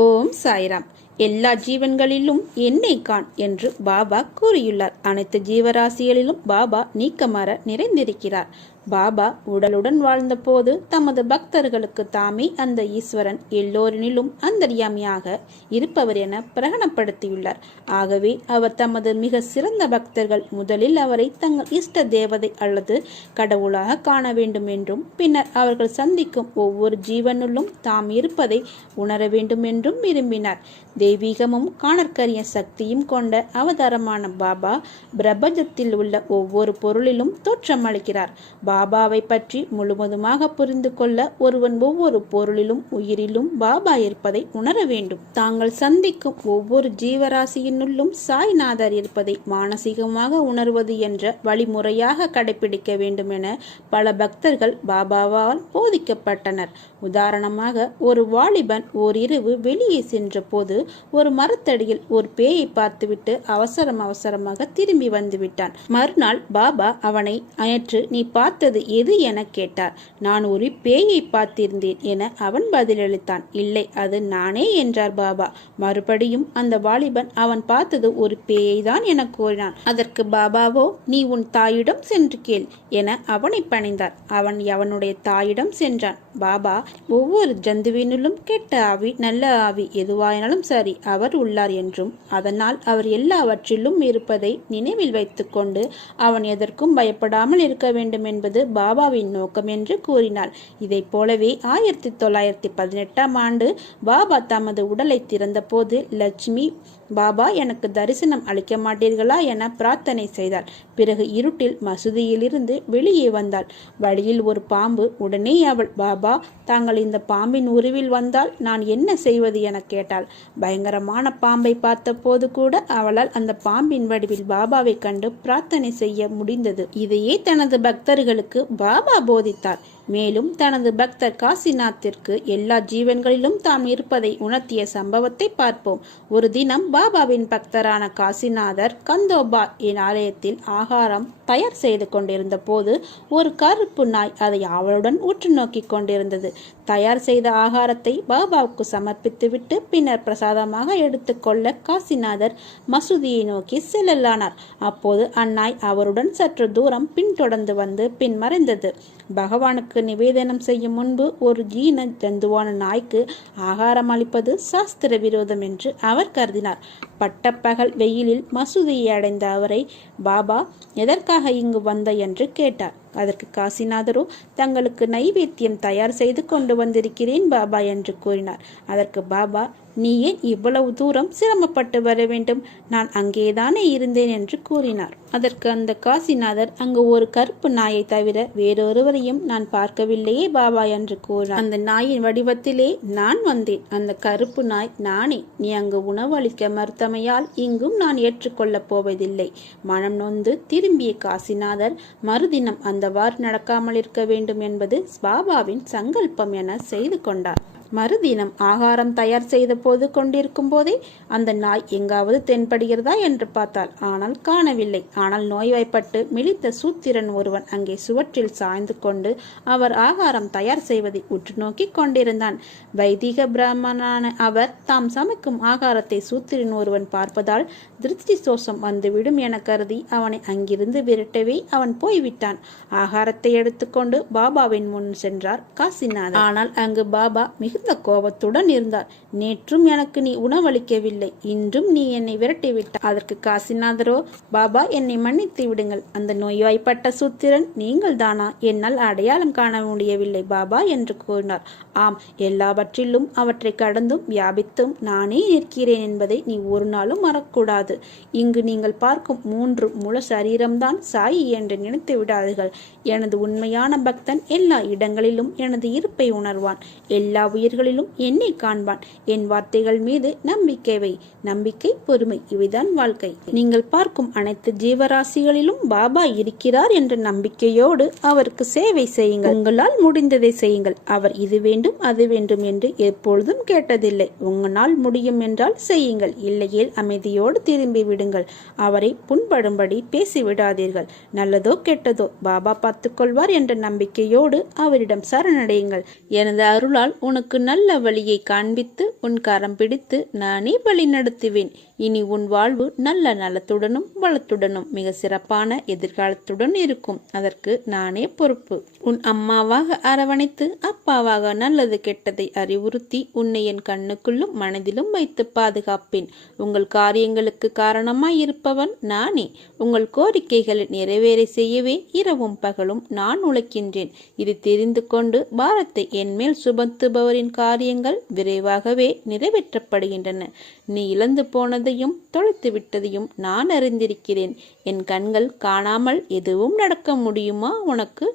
ஓம் சாய்ராம். எல்லா ஜீவன்களிலும் என்னை காண் என்று பாபா கூறியுள்ளார். அனைத்து ஜீவராசிகளிலும் பாபா நீக்கமாற நிறைந்திருக்கிறார். பாபா உடலுடன் வாழ்ந்தபோது தமது பக்தர்களுக்கு தாமே அந்த ஈஸ்வரன் எல்லோரினிலும் அந்தரியாமியாக இருப்பவர் என பிரகடனப்படுத்தியுள்ளார். ஆகவே அவர் தமது மிக சிறந்த பக்தர்கள் முதலில் அவரை தங்கள் இஷ்ட தேவதை அல்லது கடவுளாக காண வேண்டும் என்றும் பின்னர் அவர்கள் சந்திக்கும் ஒவ்வொரு ஜீவனுள்ளும் தாம் இருப்பதை உணர வேண்டும் என்றும் விரும்பினார். தெய்வீகமும் காணற்கரிய சக்தியும் கொண்ட அவதாரமான பாபா பிரபஞ்சத்தில் உள்ள ஒவ்வொரு பொருளிலும் தோற்றமளிக்கிறார் பாபாவை பற்றி முழுவதுமாக புரிந்து கொள்ள ஒருவன் ஒவ்வொரு பொருளிலும் உயிரிலும் பாபா இருப்பதை உணர வேண்டும். தாங்கள் சந்திக்கும் ஒவ்வொரு ஜீவராசியினுள்ளும் சாய்நாதர் இருப்பதை மானசீகமாக உணர்வது என்ற வழிமுறையாக கடைபிடிக்க வேண்டும் என பல பக்தர்கள் பாபாவால் போதிக்கப்பட்டனர். உதாரணமாக ஒரு வாலிபன் ஓரிரவு வெளியே சென்ற போது ஒரு மரத்தடியில் ஒரு பேயை பார்த்துவிட்டு அவசரம் அவசரமாக திரும்பி வந்துவிட்டான். மறுநாள் பாபா அவனை நேற்று நீ பார்த்தது எது? என கேட்டார். நான் ஒரு பேயை பார்த்திருந்தேன் என அவன் பதிலளித்தான். இல்லை அது நானே என்றார் பாபா. மறுபடியும் அந்த வாலிபன் அவன் பார்த்தது ஒரு பேயை தான் என கூறினான். அதற்கு பாபாவோ நீ உன் தாயிடம் சென்று கேள் என அவனை பணிந்தார். அவன் அவனுடைய தாயிடம் சென்றான். பாபா ஒவ்வொரு ஜந்துவினிலும் கெட்ட ஆவி நல்ல ஆவி எதுவாயினாலும் சரி அவர் உள்ளார் என்றும். அதனால் அவர் எல்லாவற்றிலும் இருப்பதை நினைவில் வைத்துக்கொண்டு அவன் எதற்கும் பயப்படாமல் இருக்க வேண்டும் என்பது பாபாவின் நோக்கம் என்று கூறினார் இதைப் போலவே ஆயிரத்தி தொள்ளாயிரத்தி பதினெட்டாம் ஆண்டு பாபா தமது உடலை திறந்தபோது லட்சுமி பாபா எனக்கு தரிசனம் அளிக்க மாட்டீர்களா என பிரார்த்தனை செய்தார் பிறகு இருட்டில் மசூதியிலிருந்து வெளியே வந்தாள். வழியில் ஒரு பாம்பு உடனே அவள் பாபா தாங்கள் இந்த பாம்பின் உருவில் வந்தால் நான் என்ன செய்வது? என கேட்டாள். பயங்கரமான பாம்பை பார்த்தபோது கூட அவளால் அந்த பாம்பின் வடிவில் பாபாவை கண்டு பிரார்த்தனை செய்ய முடிந்தது. இதையே தனது பக்தர்களுக்கு பாபா போதித்தார். மேலும் தனது பக்தர் காசிநாத்திற்கு எல்லா ஜீவன்களிலும் தாம் இருப்பதை உணர்த்திய சம்பவத்தை பார்ப்போம். ஒரு தினம் பாபாவின் பக்தரான காசிநாதர் கந்தோபா என் ஆலயத்தில் ஆகாரம் தயார் செய்து கொண்டிருந்த போது ஒரு கருப்பு நாய் அதை அவளுடன் உற்று நோக்கி கொண்டிருந்தது. தயார் செய்த ஆகாரத்தை பாபாவுக்கு சமர்ப்பித்துவிட்டு பின்னர் பிரசாதமாக எடுத்துக்கொள்ள காசிநாதர் மசூதியை நோக்கி செல்லலானார். அப்போது அந்நாய் அவருடன் சற்று தூரம் பின்தொடர்ந்து வந்து பின் மறைந்தது பகவானுக்கு நிவேதனம் செய்யும் முன்பு ஒரு ஜீன ஜந்துவான நாய்க்கு ஆகாரம் அளிப்பது சாஸ்திர விரோதம் என்று அவர் கருதினார். பட்டப்பகல் வெயிலில் மசூதியை அடைந்த அவரை பாபா எதற்காக இங்கு வந்த? என்று கேட்டார். அதற்கு காசிநாதரோ தங்களுக்கு நைவேத்தியம் தயார் செய்து கொண்டு வந்திருக்கிறேன் பாபா என்று கூறினார். அதற்கு பாபா நீ ஏன் இவ்வளவு தூரம் சிரமப்பட்டு வர வேண்டும்? நான் அங்கேதானே இருந்தேன் என்று கூறினார். அதற்கு அந்த காசிநாதர் அங்கு ஒரு கருப்பு நாயை தவிர வேறொருவரையும் நான் பார்க்கவில்லையே பாபா என்று கூறினார். அந்த நாயின் வடிவத்திலே நான் வந்தேன். அந்த கருப்பு நாய் நானே நீ அங்கு உணவு அளிக்க மறுத்தமையால் இங்கும் நான் ஏற்றுக்கொள்ளப் போவதில்லை மனம் நொந்து திரும்பிய காசிநாதர் மறுதினம் அந்தவாறு நடக்காமல் இருக்க வேண்டும் என்பது பாபாவின் சங்கல்பம் என செய்து கொண்டார். மறுதினம் ஆகாரம் தயார் செய்த போது கொண்டிருக்கும் போதே அந்த நாய் எங்காவது தென்படுகிறதா என்று பார்த்தாள். ஆனால் காணவில்லை. ஆனால் நோய்வாய்ப்பட்டு மிளித்த சூத்திரன் ஒருவன் அங்கே சுவற்றில் சாய்ந்து கொண்டு அவர் ஆகாரம் தயார் செய்வதை உற்று நோக்கி கொண்டிருந்தான். வைதிக பிராமணான அவர் தாம் சமைக்கும் ஆகாரத்தை சூத்திரன் ஒருவன் பார்ப்பதால் திருஷ்டி சோஷம் வந்துவிடும் என கருதி அவனை அங்கிருந்து விரட்டவே அவன் போய்விட்டான். ஆகாரத்தை எடுத்துக்கொண்டு பாபாவின் முன் சென்றார் காசிநாதன் ஆனால் அங்கு பாபா மிகுந்த கோபத்துடன் இருந்தார். நேற்றும் எனக்கு நீ உணவளிக்கவில்லை. இன்றும் நீ என்னை விரட்டிவிட்டாய். அதற்கு காசிநாதரோ பாபா என்னை மன்னித்து விடுங்கள். அந்த நோய்வாய்ப்பட்ட சூத்திரன் நீங்கள் தானா? என்னால் அடையாளம் காண முடியவில்லை பாபா என்று கூறினார். ஆம் எல்லாவற்றிலும் அவற்றை கடந்தும் வியாபித்தும் நானே நிற்கிறேன் என்பதை நீ ஒரு நாளும் மறக்கூடாது இங்கு நீங்கள் பார்க்கும் மூன்று முழு சரீரம்தான் சாயி என்று நினைத்து விடாதீர்கள். எனது உண்மையான பக்தன் எல்லா இடங்களிலும் எனது இருப்பை உணர்வான். எல்லா உயிர்களிலும் என்னை காண்பான். என் வார்த்தைகள் மீது நம்பிக்கைவை நம்பிக்கை பொறுமை இவைதான் வாழ்க்கை. நீங்கள் பார்க்கும் அனைத்து ஜீவராசிகளிலும் பாபா இருக்கிறார் என்ற நம்பிக்கையோடு அவருக்கு சேவை செய்யுங்கள். உங்களால் முடிந்ததை செய்யுங்கள். அவர் இது வேண்டும் அது வேண்டும் என்று எப்பொழுதும் கேட்டதில்லை. உங்களால் முடியும் என்றால் செய்யுங்கள். இல்லையேல் அமைதியோடு திரும்பி விடுங்கள். அவரை புண்படும்படி பேசிவிடாதீர்கள். நல்லதோ கெட்டதோ பாபா பார்த்துக்கொள்வார் என்ற நம்பிக்கையோடு அவரிடம் சரணடையுங்கள். எனது அருளால் உனக்கு நல்ல வழியை காண்பித்து உன் கரம் பிடித்து நானே வழி நடத்துவேன் இனி உன் வாழ்வு நல்ல நலத்துடனும் வளத்துடனும் மிக சிறப்பான எதிர்காலத்துடன் இருக்கும். அதற்கு நானே பொறுப்பு. உன் அம்மாவாக அரவணைத்து அப்பாவாக நல்லது கெட்டதை அறிவுறுத்தி உன்னை என் கண்ணுக்குள்ளும் மனதிலும் வைத்து பாதுகாப்பேன். உங்கள் காரியங்களுக்கு காரணமாய் இருப்பவன் நானே. உங்கள் கோரிக்கைகளை நிறைவேற செய்யவே இரவும் பகலும் நான் உழைக்கின்றேன். இது தெரிந்து கொண்டு பாரத்தை என்மேல் சுமத்துபவரின் காரியங்கள் விரைவாகவே நிறைவேற்றப்படுகின்றன. நீ இழந்து போனது போனதையும் தொலைத்து விட்டதையும் நான் அறிந்திருக்கிறேன். என் கண்கள் காணாமல் எதுவும் நடக்க முடியுமா? உனக்கு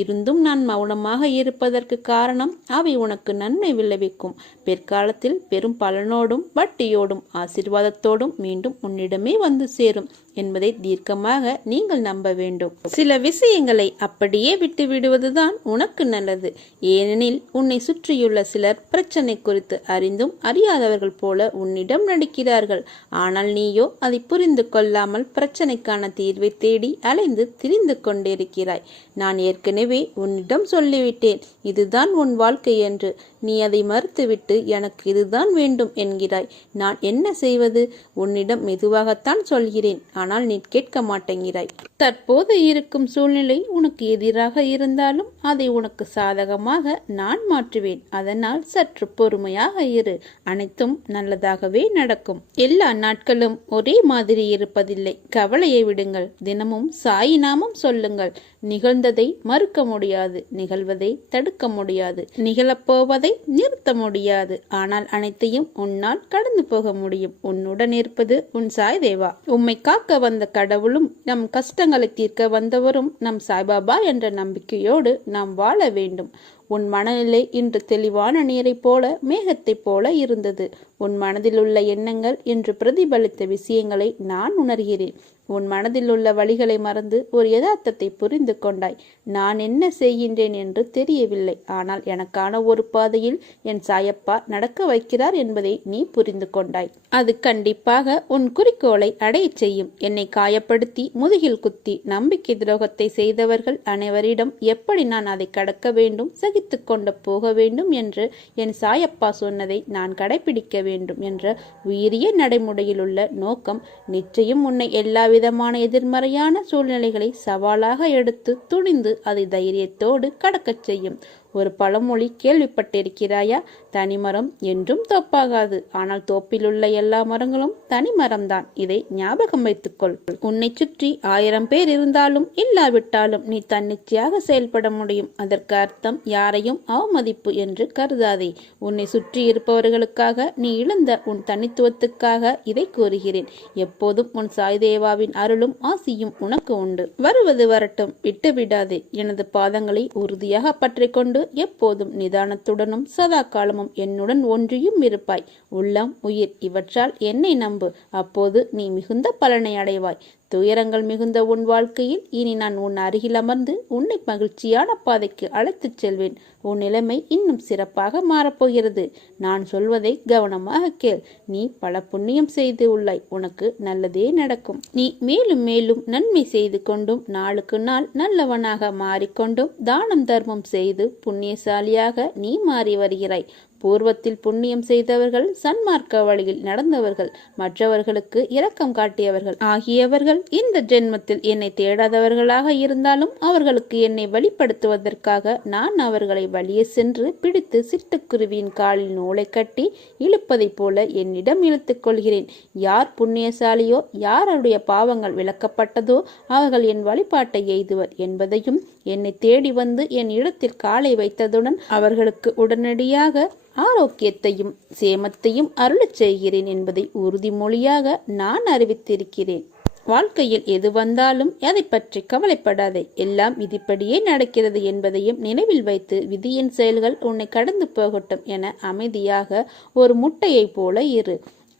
இருந்தும் நான் மௌனமாக இருப்பதற்கு காரணம் அவை உனக்கு நன்மை விளைவிக்கும். பிற்காலத்தில் பெரும் பலனோடும் வட்டியோடும் ஆசிர்வாதத்தோடும் மீண்டும் உன்னிடமே வந்து சேரும். என்பதை தீர்க்கமாக நீங்கள் நம்ப வேண்டும். சில விஷயங்களை அப்படியே விட்டு விடுவதுதான் உனக்கு நல்லது. ஏனெனில் உன்னை சுற்றியுள்ள சிலர் பிரச்சனை குறித்து அறிந்தும் அறியாதவர்கள் போல உன்னிடம் நடிக்கிறார்கள். ஆனால் நீயோ அதை புரிந்து கொள்ளாமல் பிரச்சனைக்கான தீர்வை தேடி அலைந்து திரிந்து கொண்டிருக்கிறாய். நான் ஏற்கனவே உன்னிடம் சொல்லிவிட்டேன். இதுதான் உன் வாழ்க்கை என்று. நீ அதை மறுத்துவிட்டு எனக்கு இதுதான் வேண்டும் என்கிறாய். நான் என்ன செய்வது? உன்னிடம் மெதுவாகத்தான் சொல்கிறேன். ஆனால் நீ கேட்க மாட்டேங்கிறாய். தற்போது இருக்கும் சூழ்நிலை உனக்கு எதிராக இருந்தாலும் அதை உனக்கு சாதகமாக நான் மாற்றுவேன். அதனால் சற்று பொறுமையாக இரு. அனைத்தும் நல்லதாகவே நடக்கும். எல்லா நாட்களும் ஒரே மாதிரி இருப்பதில்லை. கவலையை விடுங்கள். தினமும் சாய் நாமம் சொல்லுங்கள். நிகழ்ந்ததை மறுக்க முடியாது நிகழ்வதை தடுக்க முடியாது நிகழப்போவதை நிறுத்த முடியாது. ஆனால் அனைத்தையும் உன்னால் கடந்து போக முடியும். உன்னுடன் இருப்பது உன் சாய் தேவா உம்மை காக்க வந்த கடவுளும் நம் கஷ்டங்களை தீர்க்க வந்தவரும் நம் சாய்பாபா என்ற நம்பிக்கையோடு நாம் வாழ வேண்டும். உன் மனநிலை இன்று தெளிவான நீரைப் போல மேகத்தைப் போல இருந்தது. உன் மனதில் உள்ள எண்ணங்கள் என்று பிரதிபலித்த விஷயங்களை நான் உணர்கிறேன். உன் மனதில் உள்ள வழிகளை மறந்து ஒரு யதார்த்தத்தை புரிந்து கொண்டாய். நான் என்ன செய்கின்றேன் என்று தெரியவில்லை. ஆனால் எனக்கான ஒரு பாதையில் என் சாயப்பா நடக்க வைக்கிறார் என்பதை நீ புரிந்து கொண்டாய். அது கண்டிப்பாக உன் குறிக்கோளை அடையச் செய்யும். என்னை காயப்படுத்தி முதுகில் குத்தி நம்பிக்கை துரோகத்தை செய்தவர்கள் அனைவரிடம் எப்படி நான் அதை கடக்க வேண்டும்? சகித்து கொண்டு போக வேண்டும் என்று என் சாயப்பா சொன்னதை நான் கடைபிடிக்க வேண்டும் என்ற உயரிய நடைமுறையில் உள்ள நோக்கம் நிச்சயம் உன்னை எல்லா விதமான எதிர்மறையான சூழ்நிலைகளை சவாலாக எடுத்து துணிந்து அதை தைரியத்தோடு கடக்கச் செய்யும். ஒரு பழமொழி கேள்விப்பட்டிருக்கிறாயா? தனிமரம் என்றும் தோப்பாகாது. ஆனால் தோப்பில் உள்ள எல்லா மரங்களும் தனிமரம்தான் இதை ஞாபகம் வைத்துக்கொள். உன்னை சுற்றி ஆயிரம் பேர் இருந்தாலும் இல்லாவிட்டாலும் நீ தன்னிச்சையாக செயல்பட முடியும். அதற்கு அர்த்தம் யாரையும் அவமதிப்பு என்று கருதாதே. உன்னை சுற்றி இருப்பவர்களுக்காக நீ இழந்த உன் தனித்துவத்துக்காக இதை கூறுகிறேன். எப்போதும் உன் சாய்தேவாவின் அருளும் ஆசியும் உனக்கு உண்டு. வருவது வரட்டும் விட்டுவிடாதே. எனது பாதங்களை உறுதியாக பற்றிக்கொண்டு எப்போதும் நிதானத்துடனும் சதா காலமும் என்னுடன் ஒன்றியும் இருப்பாய். உள்ளம் உயிர் இவற்றால் என்னை நம்பு. அப்போது நீ மிகுந்த பலனை அடைவாய். துயரங்கள் மிகுந்த உன் வாழ்க்கையில் இனி நான் உன் அருகில் அமர்ந்து உன்னை மகிழ்ச்சியான பாதைக்கு அழைத்துச் செல்வேன். உன் நிலைமை இன்னும் சிறப்பாக மாறப்போகிறது. நான் சொல்வதை கவனமாக கேள். நீ பல புண்ணியம் செய்து உள்ளாய். உனக்கு நல்லதே நடக்கும். நீ மேலும் மேலும் நன்மை செய்து கொண்டும் நாளுக்கு நாள் நல்லவனாக மாறிக்கொண்டும் தானம் தர்மம் செய்து புண்ணியசாலியாக நீ மாறி வருகிறாய். பூர்வத்தில் புண்ணியம் செய்தவர்கள் சன்மார்க்க வழியில் நடந்தவர்கள் மற்றவர்களுக்கு இரக்கம் காட்டியவர்கள் ஆகியவர்கள் இந்த ஜென்மத்தில் என்னை தேடாதவர்களாக இருந்தாலும் அவர்களுக்கு என்னை வழிப்படுத்துவதற்காக நான் அவர்களை வழியே சென்று பிடித்து சிட்டுக்குருவியின் காலில் நூலை கட்டி இழுப்பதைப் போல என்னிடம் இழுத்துக் கொள்கிறேன். யார் புண்ணியசாலியோ யாருடைய பாவங்கள் விளக்கப்பட்டதோ அவர்கள் என் வழிபாட்டை எய்துவர் என்பதையும் என்னை தேடி வந்து என் இடத்தில் காலை வைத்ததுடன் அவர்களுக்கு உடனடியாக ஆரோக்கியத்தையும் சேமத்தையும் அருளச் செய்கிறேன் என்பதை உறுதிமொழியாக நான் அறிவித்திருக்கிறேன். வாழ்க்கையில் எது வந்தாலும் எதை பற்றி கவலைப்படாதே. எல்லாம் விதிப்படியே நடக்கிறது என்பதையும் நினைவில் வைத்து விதியின் செயல்கள் உன்னை கடந்து போகட்டும் என அமைதியாக ஒரு முட்டையைப் போல இரு.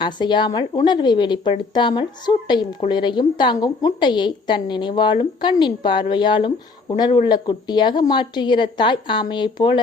அசையாமல் உணர்வை வெளிப்படுத்தாமல் சூட்டையும் குளிரையும் தாங்கும் முட்டையை தன் நினைவாலும் கண்ணின் பார்வையாலும் உணர்வுள்ள குட்டியாக மாற்றுகிற தாய் ஆமையைப் போல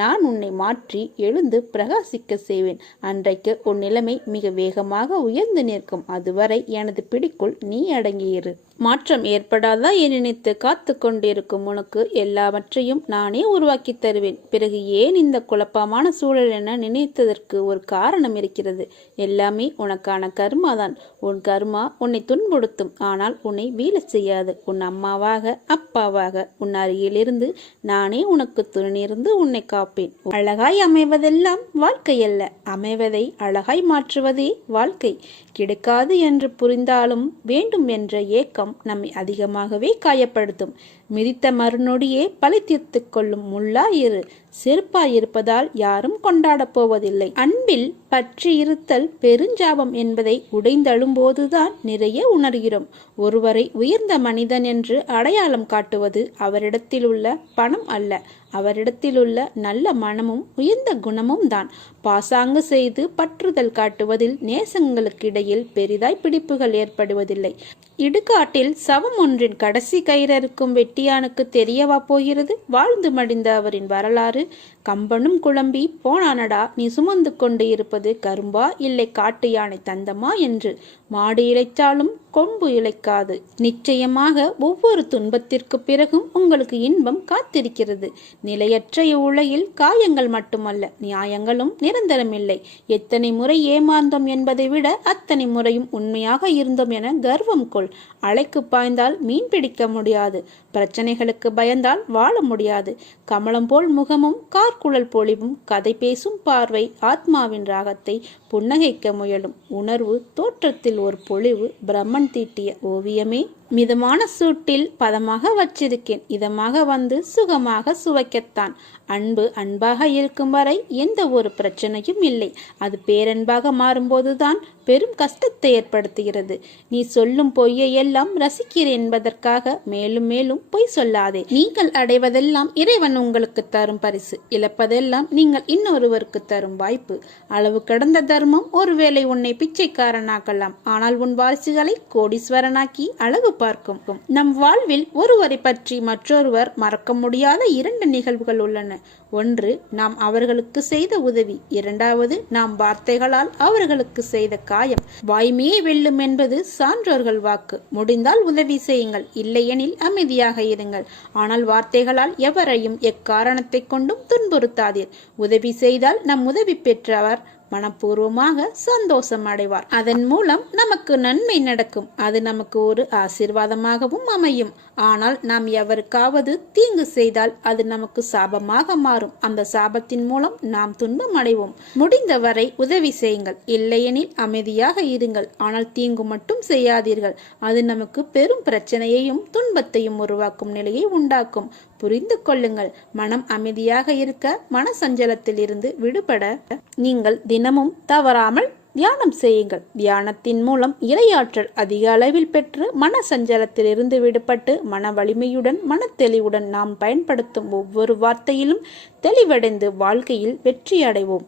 நான் உன்னை மாற்றி எழுந்து பிரகாசிக்க செய்வேன். அன்றைக்கு உன் நிலைமை மிக வேகமாக உயர்ந்து நிற்கும். அதுவரை எனது பிடிக்குள் நீ அடங்கியிரு. மாற்றம் ஏற்படாதா என நினைத்து காத்து கொண்டிருக்கும் உனக்கு எல்லாவற்றையும் நானே உருவாக்கி தருவேன். பிறகு ஏன் இந்த குழப்பமான சூழல் என நினைத்ததற்கு ஒரு காரணம் இருக்கிறது. எல்லாமே உனக்கான கர்மாதான் உன் கர்மா உன்னை துன்புறுத்தும். ஆனால் உன்னை வீழச் செய்யாது. உன் அம்மாவாக அப்பாவாக உன் அருகிலிருந்து நானே உனக்கு துணிருந்து உன்னை காப்பேன். அழகாய் அமைவதெல்லாம் வாழ்க்கை அல்ல. அமைவதை அழகாய் மாற்றுவதே வாழ்க்கை. கிடைக்காது என்று புரிந்தாலும் வேண்டும் என்ற ஏக்கம் நம்மை அதிகமாகவே காயப்படுத்தும். மிதித்த மறுநொடியே பழி தீர்த்து கொள்ளும் செருப்பாய் இருப்பதால் யாரும் கொண்டாடப் போவதில்லை. அன்பில் பற்றி இருத்தல் பெருஞ்சாபம் என்பதை உடைந்தழும்போதுதான் நிறைய உணர்கிறோம். ஒருவரை உயர்ந்த மனிதன் என்று அடையாளம் காட்டுவது அவரிடத்தில் உள்ள பணம் அல்ல. அவரிடத்திலுள்ள நல்ல மனமும் உயர்ந்த குணமும் தான். பாசாங்கு செய்து பற்றுதல் காட்டுவதில் நேசங்களுக்கிடையில் பெரிதாய் பிடிப்புகள் ஏற்படுவதில்லை. இடுகாட்டில் சவம் ஒன்றின் கடைசி கயிறறுக்கும் வெட்டியானுக்கு தெரியவா போகிறது? வாழ்ந்து மடிந்த அவரின் வரலாறு? கம்பனும் குழம்பி போனானடா நீ சுமந்து கொண்டு இருப்பது கரும்பா? இல்லை காட்டு யானை தந்தமா? என்று மாடு இழைத்தாலும் கொம்பு இழைக்காது. நிச்சயமாக ஒவ்வொரு துன்பத்திற்கு பிறகும் உங்களுக்கு இன்பம் காத்திருக்கிறது. நிலையற்ற இவ்வுலகில் காயங்கள் மட்டுமல்ல நியாயங்களும் நிரந்தரமில்லை. எத்தனை முறை ஏமாந்தோம் என்பதை விட அத்தனை முறையும் உண்மையாக இருந்தோம் என கர்வம் கொள். அலைக்கு பாய்ந்தால் மீன் பிடிக்க முடியாது. பிரச்சனைகளுக்கு பயந்தால் வாழ முடியாது. கமலம் போல் முகமும் கார்குழல் பொழிவும் கதை பேசும் பார்வை ஆத்மாவின் ராகத்தை புன்னகைக்க முயலும். உணர்வு தோற்றத்தில் ஒரு பொழிவு பிரம்மன் தீட்டிய ஓவியமே மிதமான சூட்டில் பதமாக வச்சிருக்கேன். இதமாக வந்து சுகமாக சுவைக்கத்தான். அன்பு அன்பாக இருக்கும் வரை எந்த ஒரு பிரச்சனையும் இல்லை. அது பேரன்பாக மாறும்போதுதான் பெரும் கஷ்டத்தை ஏற்படுத்துகிறது. நீ சொல்லும் பொய்யை எல்லாம் ரசிக்கிறேன் என்பதற்காக மேலும் மேலும் பொய் சொல்லாதே. நீங்கள் அடைவதெல்லாம் இறைவன் உங்களுக்கு தரும் பரிசு. இழப்பதெல்லாம் நீங்கள் இன்னொருவருக்கு தரும் வாய்ப்பு. அளவு கடந்த தர்மம் ஒருவேளை உன்னை பிச்சைக்காரனாக்கலாம். ஆனால் உன் வாரிசுகளை கோடீஸ்வரனாக்கி அழகு பார்க்கும். நம் வாழ்வில் ஒருவரை பற்றி மற்றொருவர் மறக்க முடியாத இரண்டு நிகழ்வுகள் உள்ளன. ஒன்று நாம் அவர்களுக்கு செய்த உதவி. இரண்டாவது நாம் வார்த்தைகளால் அவர்களுக்கு செய்த காயம். வாய்மையே வெல்லும் என்பது சான்றோர்கள் வாக்கு. முடிந்தால் உதவி செய்யுங்கள். இல்லையெனில் அமைதியாக இருங்கள். ஆனால் வார்த்தைகளால் எவரையும் எக்காரணத்தை கொண்டும் துன்புறுத்தாதீர். உதவி செய்தால் நம் உதவி பெற்றவர் மனப்பூர்வமாக சந்தோஷம் அடைவார். அதன் மூலம் நமக்கு நன்மை நடக்கும். அது நமக்கு ஒரு ஆசிர்வாதமாகவும் அமையும். ஆனால் நாம் எவருக்காவது தீங்கு செய்தால் அது நமக்கு சாபமாக மாறும். அந்த சாபத்தின் மூலம் நாம் துன்பம் அடைவோம். முடிந்தவரை உதவி செய்யுங்கள். இல்லையெனில் அமைதியாக இருங்கள். ஆனால் தீங்கு மட்டும் செய்யாதீர்கள். அது நமக்கு பெரும் பிரச்சனையையும் துன்பத்தையும் உருவாக்கும் நிலையை உண்டாக்கும். புரிந்து கொள்ளுங்கள். மனம் அமைதியாக இருக்க மன சஞ்சலத்தில் இருந்து விடுபட நீங்கள் தினமும் தவறாமல் தியானம் செய்யுங்கள். தியானத்தின் மூலம் இரையாற்றல் அதிக அளவில் பெற்று மன சஞ்சலத்திலிருந்து விடுபட்டு மன வலிமையுடன் மனத்தெளிவுடன் நாம் பயன்படுத்தும் ஒவ்வொரு வார்த்தையிலும் தெளிவடைந்து வாழ்க்கையில் வெற்றி அடைவோம்.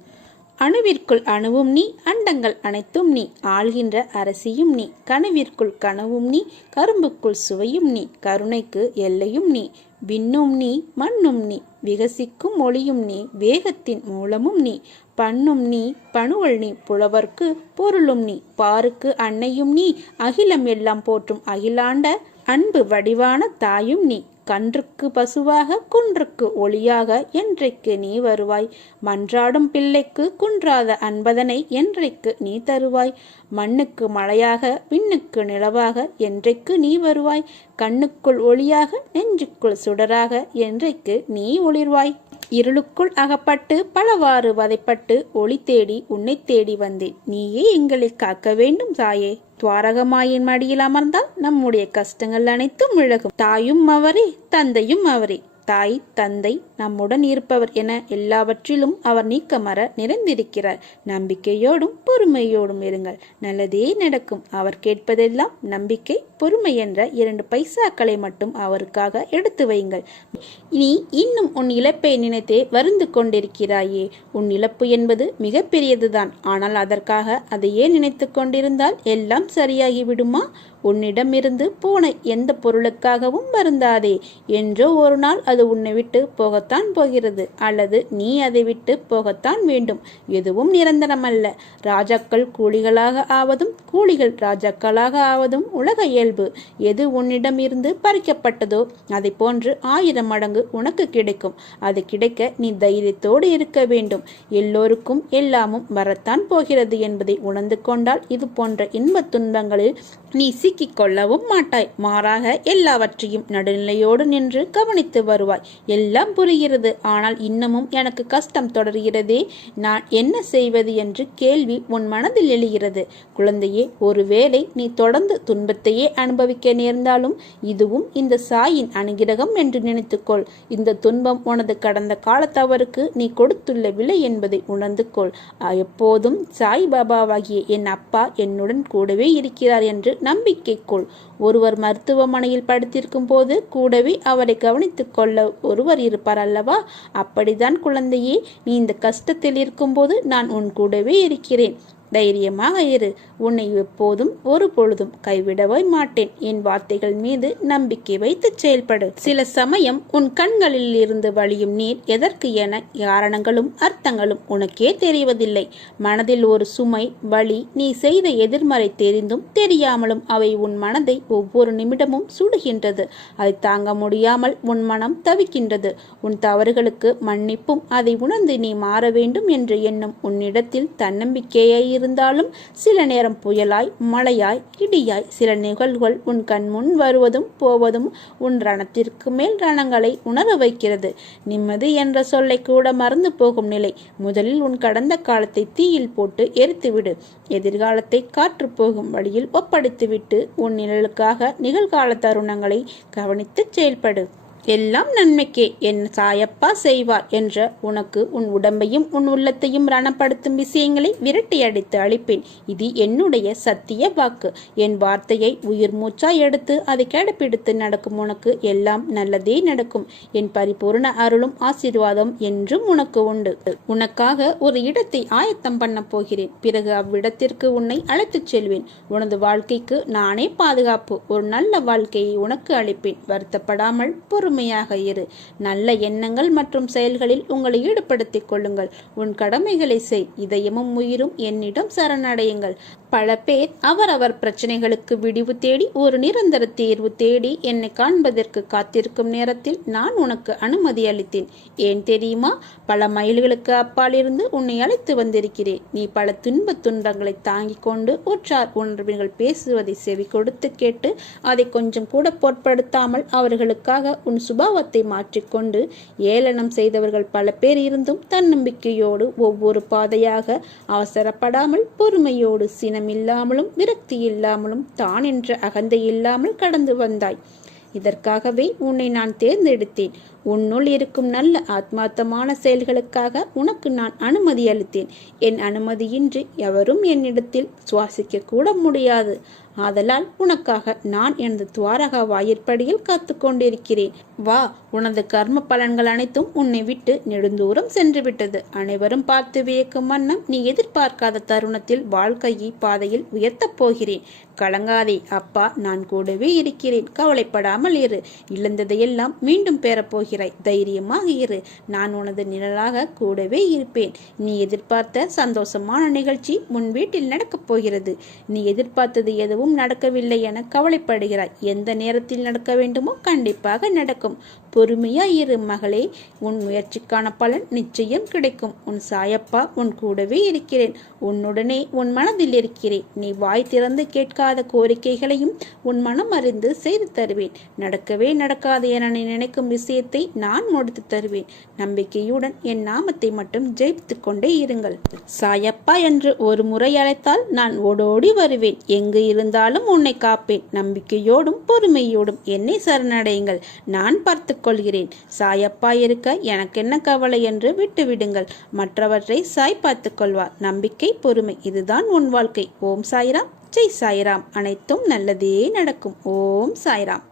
அணுவிற்குள் அணுவும் நீ அண்டங்கள் அனைத்தும் நீ ஆள்கின்ற அரசியும் நீ கனவிற்குள் கனவும் நீ கரும்புக்குள் சுவையும் நீ கருணைக்கு எல்லையும் நீ விண்ணும் நீ மண்ணும் நீ விகசிக்கும் ஒளியும் நீ வேகத்தின் மூலமும் நீ பண்ணும் நீ பணுவல் நீ புலவர்க்கு பொருளும் நீ பாருக்கு அன்னையும் நீ அகிலம் எல்லாம் போற்றும் அகிலாண்ட அன்பு வடிவான தாயும் நீ. கன்றுக்கு பசுவாக குன்றுக்கு ஒளியாக என்றைக்கு நீ வருவாய்? மன்றாடும் பிள்ளைக்கு குன்றாத அன்பதனை என்றைக்கு நீ தருவாய்? மண்ணுக்கு மழையாக விண்ணுக்கு நிலவாக என்றைக்கு நீ வருவாய்? கண்ணுக்குள் ஒளியாக நெஞ்சுக்குள் சுடராக என்றைக்கு நீ ஒளிர்வாய்? இருளுக்குள் அகப்பட்டு பலவாறு வதைப்பட்டு ஒளி தேடி உன்னை தேடி வந்தேன். நீயே எங்களை காக்க வேண்டும் தாயே. துவாரகமாயின் மடியில் அமர்ந்தால் நம்முடைய கஷ்டங்கள் அனைத்தும் விலகும். தாயும் அவரே தந்தையும் அவரே. தாய் தந்தை நம்முடன் இருப்பவர் என எல்லாவற்றிலும் அவர் நீக்கமர நிறைந்திருக்கிறார். நம்பிக்கையோடும் பொறுமையோடும் இருங்கள். நல்லதே நடக்கும். அவர் கேட்பதெல்லாம் நம்பிக்கை பொறுமை என்ற இரண்டு பைசாக்களை மட்டும் அவருக்காக எடுத்து வையுங்கள். நீ இன்னும் உன் இழப்பை நினைத்தே வருந்து கொண்டிருக்கிறாயே. உன் இழப்பு என்பது மிகப்பெரியதுதான். ஆனால் அதற்காக அதையே நினைத்து கொண்டிருந்தால் எல்லாம் சரியாகி விடுமா உன்னிடமிருந்து பூனை எந்த பொருளுக்காகவும் வருந்தாதே. என்றோ ஒரு நாள் அது உன்னை விட்டு போகத்தான் போகிறது அல்லது நீ அதை விட்டு போகத்தான் வேண்டும். எதுவும் நிரந்தரமல்ல. ராஜாக்கள் கூலிகளாக ஆவதும் கூலிகள் ராஜாக்களாக ஆவதும் உலக இயல்பு. எது உன்னிடம் இருந்து பறிக்கப்பட்டதோ அதை போன்று ஆயிரம் மடங்கு உனக்கு கிடைக்கும். அது கிடைக்க நீ தைரியத்தோடு இருக்க வேண்டும். எல்லோருக்கும் எல்லாமும் வரத்தான் போகிறது என்பதை உணர்ந்து கொண்டால் இது போன்ற இன்ப துன்பங்களில் நீ சிக்கிக் கொள்ளவும் மாட்டாய். மாறாக எல்லாவற்றையும் நடுநிலையோடு நின்று கவனித்து வருவாய். எல்லாம் புரிகிறது. ஆனால் இன்னமும் எனக்கு கஷ்டம் தொடர்கிறதே. நான் என்ன செய்வது என்று கேள்வி உன் மனதில் எழுகிறது. குழந்தையே ஒருவேளை நீ தொடர்ந்து துன்பத்தையே அனுபவிக்க நேர்ந்தாலும் இதுவும் இந்த சாயின் அனுகிரகம் என்று நினைத்துக்கொள். இந்த துன்பம் உனது கடந்த கால தவறுக்கு நீ கொடுத்துள்ள விலை என்பதை உணர்ந்து கொள். எப்போதும் சாய் பாபாவாகிய என் அப்பா என்னுடன் கூடவே இருக்கிறார் என்று நம்பிக்கைக்குள் ஒருவர் மருத்துவமனையில் படுத்திருக்கும் போது கூடவே அவரை கவனித்துக் கொள்ள ஒருவர் இருப்பார் அல்லவா? அப்படிதான் குழந்தையே நீ இந்த கஷ்டத்தில் இருக்கும்போது நான் உன் கூடவே இருக்கிறேன். தைரியமாக இரு. உன்னை எப்போதும் ஒரு பொழுதும் கைவிடவே மாட்டேன். என் வார்த்தைகள் மீது நம்பிக்கை வைத்து செயல்படு. சில சமயம் உன் கண்களில் இருந்து வழியும் நீர் எதற்கு என காரணங்களும் அர்த்தங்களும் உனக்கே தெரிவதில்லை. மனதில் ஒரு சுமை வழி நீ செய்த எதிர்மறை தெரிந்தும் தெரியாமலும் அவை உன் மனதை ஒவ்வொரு நிமிடமும் சுடுகின்றது. அதை தாங்க முடியாமல் உன் மனம் தவிக்கின்றது. உன் தவறுகளுக்கு மன்னிப்பும் அதை உணர்ந்து நீ மாற வேண்டும் என்று எண்ணும் உன்னிடத்தில் தன்னம்பிக்கையை இருந்தாலும் சில நேரம் புயலாய் மழையாய் இடியாய் சில நிகழ்வுகள் உன் கண் முன் வருவதும் போவதும் உன் ரணத்திற்கு மேல் ரணங்களை உணர வைக்கிறது. நிம்மதி என்ற சொல்லை கூட மறந்து போகும் நிலை முதலில் உன் கடந்த காலத்தை தீயில் போட்டு எரித்துவிடு. எதிர்காலத்தை காற்று போகும் வழியில் ஒப்படைத்துவிட்டு உன் நிழலுக்காக நிகழ்கால தருணங்களை கவனித்து செயல்படு. எல்லாம் நன்மைக்கே. என் சாயப்பா செய்வார் என்ற உனக்கு உன் உடம்பையும் உன் உள்ளத்தையும் ரணப்படுத்தும் விஷயங்களை விரட்டியடித்து அளிப்பேன் இது என்னுடைய சத்திய வாக்கு. என் வார்த்தையை உயிர் மூச்சா எடுத்து அதை கடைப்பிடித்து நடக்கும் உனக்கு எல்லாம் நல்லதே நடக்கும். என் பரிபூர்ண அருளும் ஆசீர்வாதம் என்றும் உனக்கு உண்டு. உனக்காக ஒரு இடத்தை ஆயத்தம் பண்ண போகிறேன். பிறகு அவ்விடத்திற்கு உன்னை அழைத்துச் செல்வேன். உனது வாழ்க்கைக்கு நானே பாதுகாப்பு. ஒரு நல்ல வாழ்க்கையை உனக்கு அளிப்பேன். வருத்தப்படாமல் பொறுமை பொறுமையாக இரு. நல்ல எண்ணங்கள் மற்றும் செயல்களில் உங்களை ஈடுபடுத்திக் கொள்ளுங்கள். உன் கடமைகளை செய். இதயமும் உயிரும் என்னிடம் சரணடையுங்கள். பல பேர் அவரவர் பிரச்சனைகளுக்கு விடிவு தேடி ஒரு நிரந்தர தீர்வு தேடி என்னை காண்பதற்கு காத்திருக்கும் நேரத்தில் நான் உனக்கு அனுமதி அளித்தேன். ஏன் தெரியுமா? பல மைல்களுக்கு அப்பாலிருந்து உன்னை அழைத்து வந்திருக்கிறேன். நீ பல துன்ப துன்பங்களை தாங்கிக் கொண்டு உற்றார் உணர்வுகள் பேசுவதை செவி கொடுத்து கேட்டு அதை கொஞ்சம் கூட பொருட்படுத்தாமல் அவர்களுக்காக உன் சுபாவத்தை மாற்றிக்கொண்டு ஏளனம் செய்தவர்கள் பல பேர் இருந்தும் தன்னம்பிக்கையோடு ஒவ்வொரு பாதையாக அவசரப்படாமல் பொறுமையோடு சினம் இல்லாமலும் விரக்தி இல்லாமலும் தான் என்ற அகந்தை இல்லாமல் கடந்து வந்தாய். இதற்காகவே உன்னை நான் தேர்ந்தெடுத்தேன். உன்னுள் இருக்கும் நல்ல ஆத்மார்த்தமான செயல்களுக்காக உனக்கு நான் அனுமதி அளித்தேன். என் அனுமதியின்றி எவரும் என்னிடத்தில் சுவாசிக்க கூட முடியாது. ஆதலால் உனக்காக நான் எனது துவாரகா வாயிற்படியில் காத்து கொண்டிருக்கிறேன். வா உனது கர்ம பலன்கள் அனைத்தும் உன்னை விட்டு நெடுந்தூரம் சென்றுவிட்டது அனைவரும் பார்த்து வியக்கும் வண்ணம் நீ எதிர்பார்க்காத தருணத்தில் வாழ்க்கையை பாதையில் உயர்த்தப் போகிறேன். கலங்காதே அப்பா நான் கூடவே இருக்கிறேன். கவலைப்படாமல் இரு. இழந்ததையெல்லாம் மீண்டும் பெறப்போகிறாய் தைரியமாக இரு. நான் உனது நிழலாக கூடவே இருப்பேன். நீ எதிர்பார்த்த சந்தோஷமான நிகழ்ச்சி முன் வீட்டில் நடக்கப் போகிறது. நீ எதிர்பார்த்தது எதுவும் நடக்கவில்லை என கவலைப்படுகிறாய். எந்த நேரத்தில் நடக்க வேண்டுமோ கண்டிப்பாக நடக்கும். பொறுமையா இரு மகளே. உன் முயற்சிக்கான பலன் நிச்சயம் கிடைக்கும். உன் சாயப்பா உன் கூடவே இருக்கிறேன். உன்னுடனே உன் மனதில் இருக்கிறேன். நீ வாய் திறந்து கேட்காத கோரிக்கைகளையும் உன் மனம் அறிந்து செய்து தருவேன். நடக்கவே நடக்காது என நீ நினைக்கும் விஷயத்தை நான் முடித்து தருவேன். நம்பிக்கையுடன் என் நாமத்தை மட்டும் ஜெயித்து கொண்டே இருங்கள். சாயப்பா என்று ஒரு முறை அழைத்தால் நான் ஓடோடி வருவேன். எங்கு இருந்தாலும் உன்னை காப்பேன். நம்பிக்கையோடும் பொறுமையோடும் என்னை சரணடையுங்கள். நான் பார்த்து கொள்கிறேன். சாயப்பா இருக்க எனக்கு என்ன கவலை என்று விட்டுவிடுங்கள். மற்றவற்றை சாய் பார்த்துக்கொள்வார் நம்பிக்கை பொறுமை இதுதான் உன் வாழ்க்கை. ஓம் சாய்ராம். ஜெய் சாய்ராம். அனைத்தும் நல்லதே நடக்கும். ஓம் சாய்ராம்.